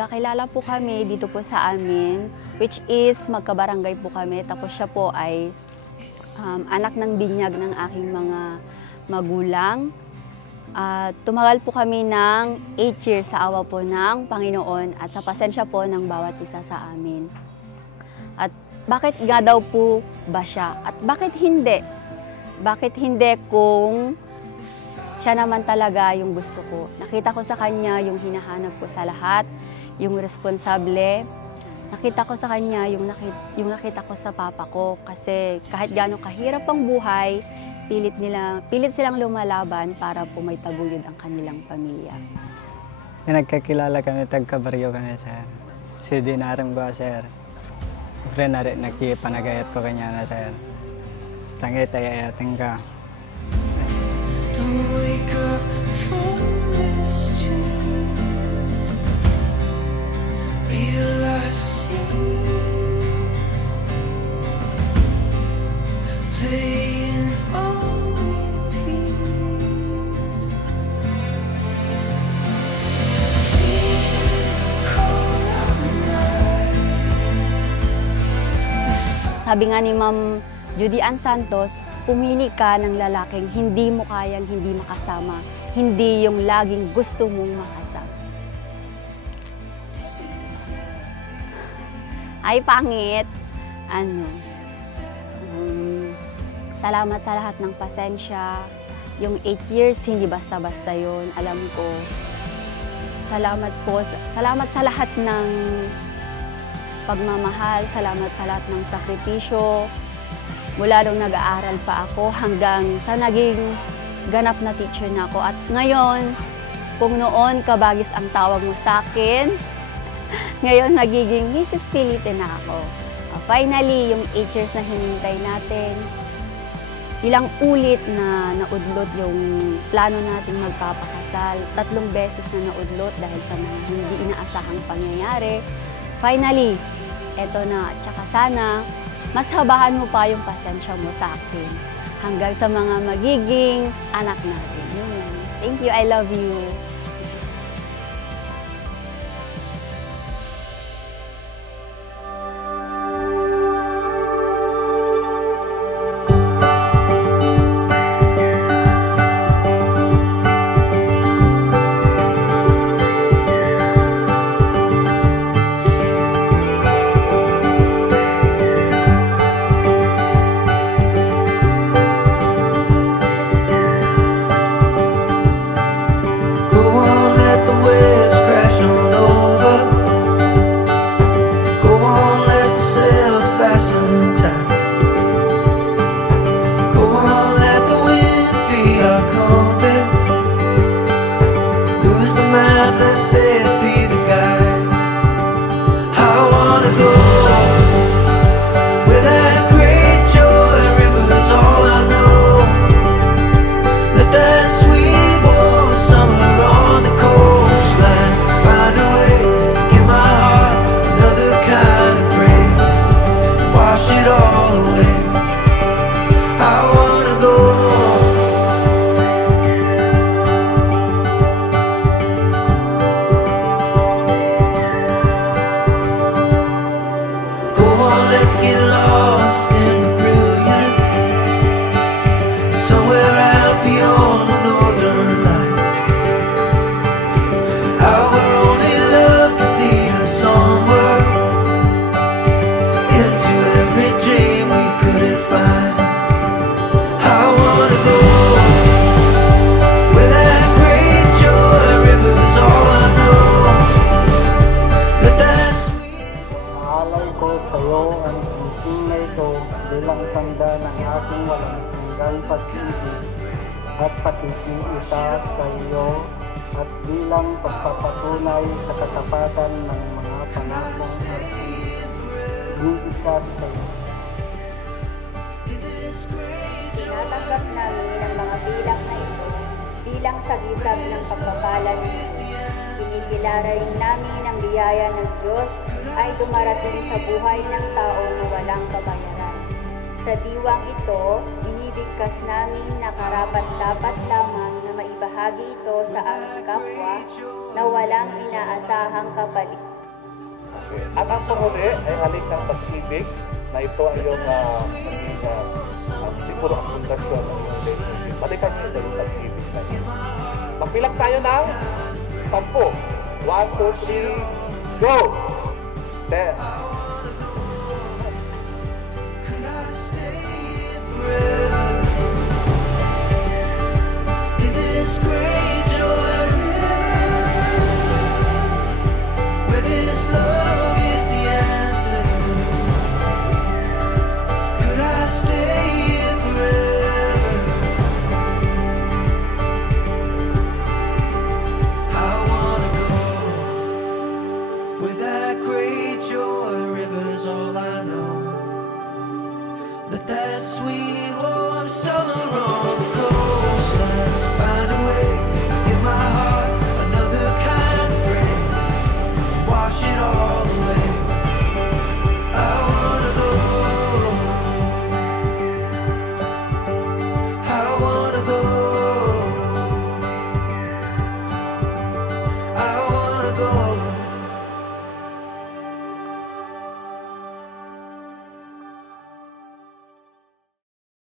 nagkakilala po kami dito po sa amin, which is magkabarangay po kami. Tapos siya po ay anak ng binyag ng aking mga magulang. Tumagal po kami ng 8 years sa awa po ng Panginoon at sa pasensya po ng bawat isa sa amin. At bakit nga daw po ba siya? At bakit hindi? Bakit hindi kung siya naman talaga yung gusto ko? Nakita ko sa kanya yung hinahanap ko sa lahat, yung responsable. Nakita ko sa kanya yung nakita ko sa papa ko. Kasi kahit gaano kahirap ang buhay, pilit silang lumalaban para po may taguyod ang kanilang pamilya. Nagkakilala kami, tagkabaryo kami, sir. Si Dinarim ko, sir. Siyempre na rin nagkipanagayat ko kanya na, sir. Stangit ay ayating ka. Don't wake up from this dream. Realize playing on repeat. Sabi nga ni Ma'am Judy Ann Santos, pumili ka ng lalaking hindi mo kayang hindi makasama, hindi yung laging gusto mong makasama. Ay, pangit. Salamat sa lahat ng pasensya. Yung 8 years, hindi basta-basta yun, alam ko. Salamat po. Salamat sa lahat ng pagmamahal, salamat sa lahat ng sakripisyo. Mula nung nag-aaral pa ako hanggang sa naging ganap na teacher na ako. At ngayon, kung noon kabagis ang tawag mo sa akin, ngayon magiging Mrs. Philippine na ako. Finally, yung 8 years na hinintay natin, ilang ulit na naudlot yung plano nating magpapakasal. 3 beses na naudlot dahil sa mga hindi inaasahang pangyayari. Finally, eto na. Tsaka sana, mas habahan mo pa yung pasensya mo sa akin hanggang sa mga magiging anak natin. Yun. Thank you. I love you. bilang tanda ng aking walang hanggang pag-ibig at pakikiisa sa iyo at bilang pagpapatunay sa katapatan ng mga pangakong iniikas sa iyo. Tinatanggap namin ang mga bilang na ito bilang sagisag ng pagpapala ng Diyos. Kinikilala rin namin ang biyaya ng Diyos ay dumarating sa buhay ng tao na walang kabayaran. Sa diwang ito, binibigkas namin na karapat-dapat lamang na maibahagi ito sa aming kapwa na walang inaasahang kapalit. Okay. At ang panghuli ay halik ng pag-ibig na ito ay yung maging siguro ang pundasyon ng iyong relationship. Balikan niyo yung pag-ibig na yun. Magbilang tayo ng 10. 1, 2, 3, go! 10,